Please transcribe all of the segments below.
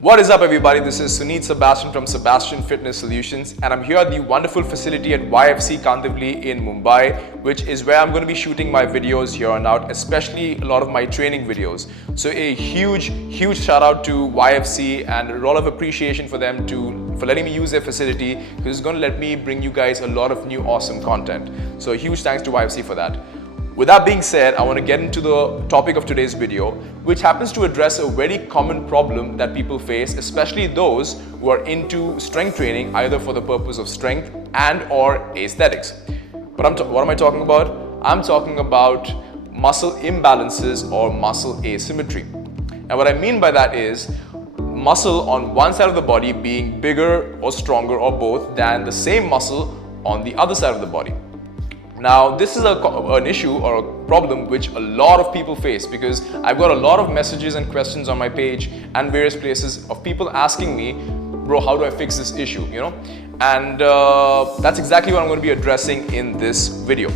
What is up, everybody? This is Sebastian from Sebastian Fitness Solutions, and I'm here at the wonderful facility at YFC Kandivali in Mumbai, which is where I'm going to be shooting my videos here on out, especially a lot of my training videos. So a huge shout out to YFC and a lot of appreciation for them for letting me use their facility, because it's going to let me bring you guys a lot of new awesome content. So a huge thanks to YFC for that. With that being said, I want to get into the topic of today's video, which happens to address a very common problem that people face, especially those who are into strength training, either for the purpose of strength and or aesthetics. But what am I talking about? I'm talking about muscle imbalances or muscle asymmetry. And what I mean by that is muscle on one side of the body being bigger or stronger or both than the same muscle on the other side of the body. Now, this is an issue or a problem which a lot of people face, because I've got a lot of messages and questions on my page and various places of people asking me, bro, how do I fix this issue, And that's exactly what I'm going to be addressing in this video.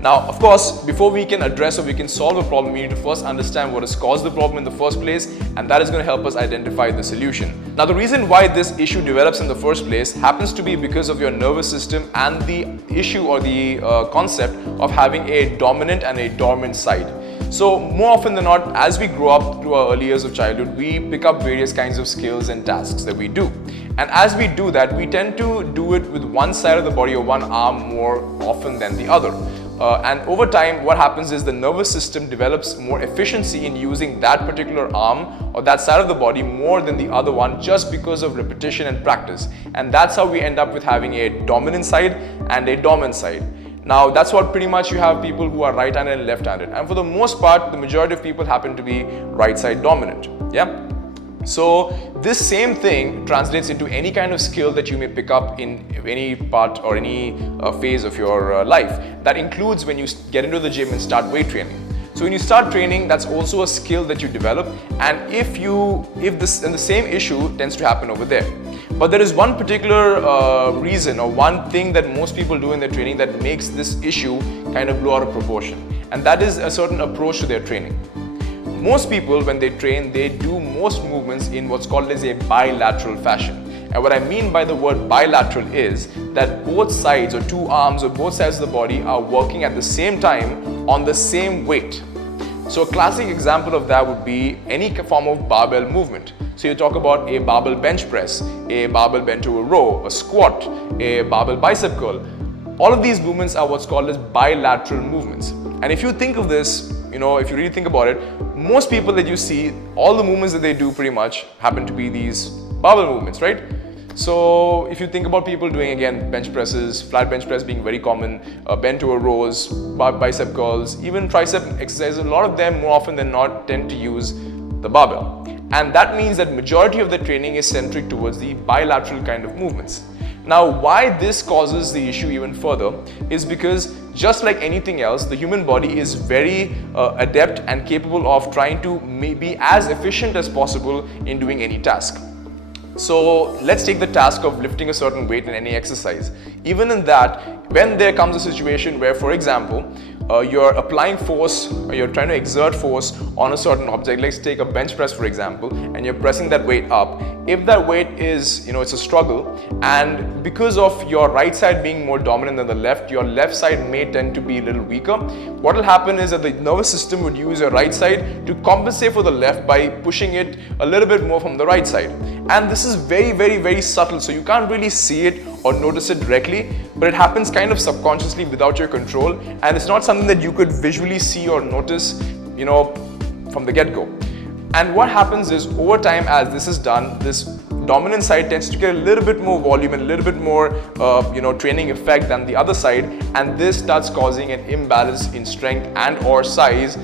Now, of course, before we can address or we can solve a problem, we need to first understand what has caused the problem in the first place, and that is going to help us identify the solution. Now, the reason why this issue develops in the first place happens to be because of your nervous system and the issue or the concept of having a dominant and a dormant side. So more often than not, as we grow up through our early years of childhood, we pick up various kinds of skills and tasks that we do. And as we do that, we tend to do it with one side of the body or one arm more often than the other. And over time, what happens is the nervous system develops more efficiency in using that particular arm or that side of the body more than the other one, just because of repetition and practice. And that's how we end up with having a dominant side and a dormant side. Now, that's what pretty much you have people who are right-handed and left-handed. And for the most part, the majority of people happen to be right side dominant. Yeah. So this same thing translates into any kind of skill that you may pick up in any part or any phase of your life. That includes when you get into the gym and start weight training. So when you start training, that's also a skill that you develop, and if the same issue tends to happen over there. But there is one particular reason or one thing that most people do in their training that makes this issue kind of blow out of proportion, and that is a certain approach to their training. Most people, when they train, they do most movements in what's called as a bilateral fashion. And what I mean by the word bilateral is that both sides or two arms or both sides of the body are working at the same time on the same weight. So a classic example of that would be any form of barbell movement. So you talk about a barbell bench press, a barbell bent over row, a squat, a barbell bicep curl. All of these movements are what's called as bilateral movements. And if you think of this, if you really think about it, most people that you see, all the movements that they do pretty much happen to be these barbell movements, right? So if you think about people doing, again, bench presses, flat bench press being very common, bent over rows, bicep curls, even tricep exercises, a lot of them more often than not tend to use the barbell. And that means that majority of the training is centric towards the bilateral kind of movements. Now, why this causes the issue even further is because, just like anything else, the human body is very adept and capable of trying to be as efficient as possible in doing any task. So let's take the task of lifting a certain weight in any exercise. Even in that, when there comes a situation where, for example, you're applying force or you're trying to exert force on a certain object, let's take a bench press for example, and you're pressing that weight up. If that weight is, it's a struggle, and because of your right side being more dominant than the left, your left side may tend to be a little weaker. What will happen is that the nervous system would use your right side to compensate for the left by pushing it a little bit more from the right side. And this is very subtle, so you can't really see it or notice it directly, but it happens kind of subconsciously without your control, and it's not something that you could visually see or notice, from the get-go. And what happens is, over time, as this is done, this dominant side tends to get a little bit more volume and a little bit more, training effect than the other side, and this starts causing an imbalance in strength and or size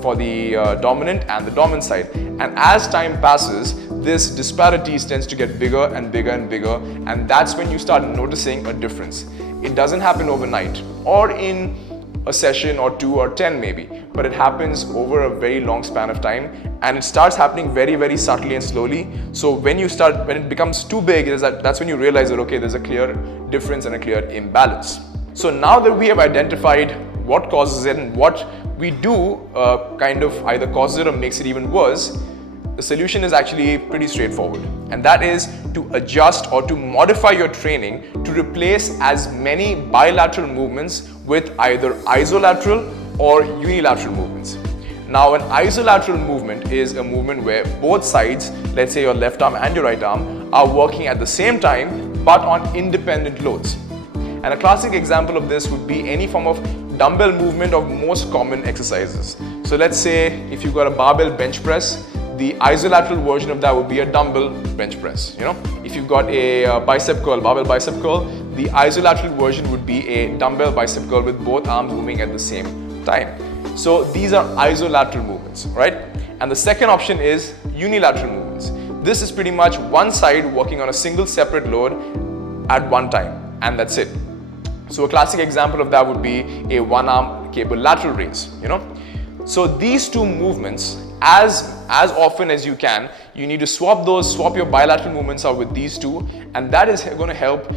for the dominant and the dormant side. And as time passes, this disparity tends to get bigger and bigger and bigger, and that's when you start noticing a difference. It doesn't happen overnight or in a session or 2 or 10 maybe, but it happens over a very long span of time, and it starts happening very subtly and slowly. So when it becomes too big, that's when you realize that, okay, there's a clear difference and a clear imbalance. So now that we have identified what causes it and what we do kind of either causes it or makes it even worse, the solution is actually pretty straightforward, and that is to adjust or to modify your training to replace as many bilateral movements with either isolateral or unilateral movements. Now, an isolateral movement is a movement where both sides, let's say your left arm and your right arm, are working at the same time but on independent loads. And a classic example of this would be any form of dumbbell movement of most common exercises. So let's say if you've got a barbell bench press, the isolateral version of that would be a dumbbell bench press. If you've got a bicep curl, barbell bicep curl, the isolateral version would be a dumbbell bicep curl with both arms moving at the same time. So these are isolateral movements, right? And the second option is unilateral movements. This is pretty much one side working on a single separate load at one time, and that's it. So a classic example of that would be a one-arm cable lateral raise, So these two movements, as often as you can, you need to swap your bilateral movements out with these two, and that is going to help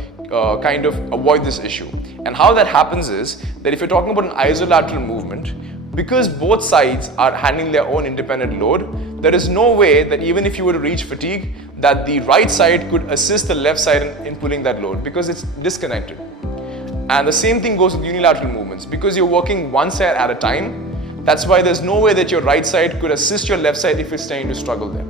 kind of avoid this issue. And how that happens is that if you're talking about an isolateral movement, because both sides are handling their own independent load, there is no way that even if you were to reach fatigue, that the right side could assist the left side in pulling that load, because it's disconnected. And the same thing goes with unilateral movements. Because you're working one side at a time, that's why there's no way that your right side could assist your left side if it's trying to struggle there.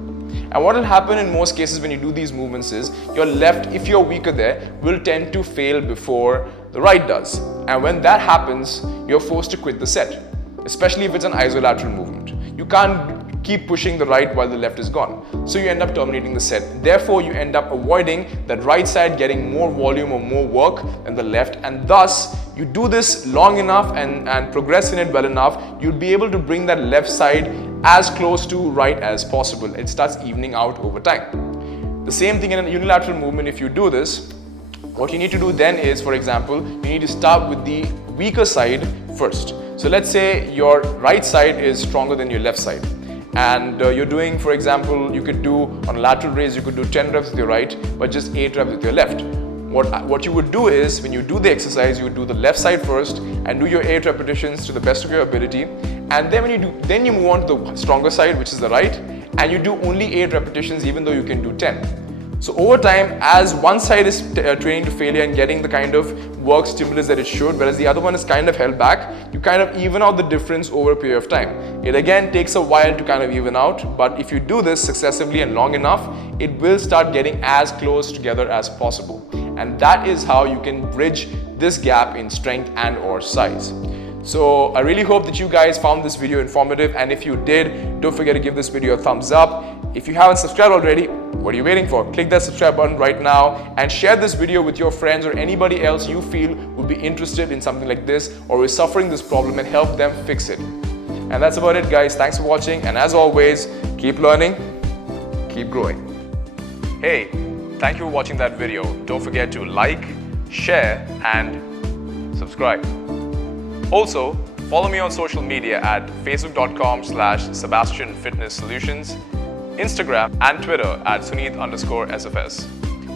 And what will happen in most cases when you do these movements is your left, if you're weaker there, will tend to fail before the right does. And when that happens, you're forced to quit the set, especially if it's an isolateral movement. You can't keep pushing the right while the left is gone. So you end up terminating the set. Therefore, you end up avoiding that right side getting more volume or more work than the left, and thus you do this long enough and progress in it well enough, you'll be able to bring that left side as close to right as possible. It starts evening out over time. The same thing in a unilateral movement. If you do this, what you need to do then is, for example, you need to start with the weaker side first. So let's say your right side is stronger than your left side, and you're doing, for example, you could do on a lateral raise, you could do 10 reps with your right, but just 8 reps with your left. What you would do is, when you do the exercise, you would do the left side first and do your 8 repetitions to the best of your ability, and then you move on to the stronger side, which is the right, and you do only 8 repetitions even though you can do 10. So over time, as one side is training to failure and getting the kind of work stimulus that it should, whereas the other one is kind of held back, you kind of even out the difference over a period of time. It again takes a while to kind of even out, but if you do this successively and long enough, it will start getting as close together as possible. And that is how you can bridge this gap in strength and or size. So I really hope that you guys found this video informative, and if you did, don't forget to give this video a thumbs up. If you haven't subscribed already, what are you waiting for? Click that subscribe button right now and share this video with your friends or anybody else you feel would be interested in something like this or is suffering this problem, and help them fix it. And that's about it, guys. Thanks for watching, and as always, keep learning, keep growing. Hey, thank you for watching that video. Don't forget to like, share and subscribe. Also, follow me on social media at facebook.com/Sebastian Fitness Solutions, Instagram and Twitter at Suneet_SFS.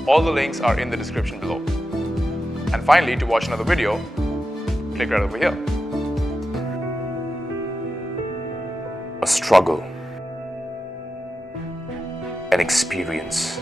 All the links are in the description below. And finally, to watch another video, click right over here. A struggle, an experience.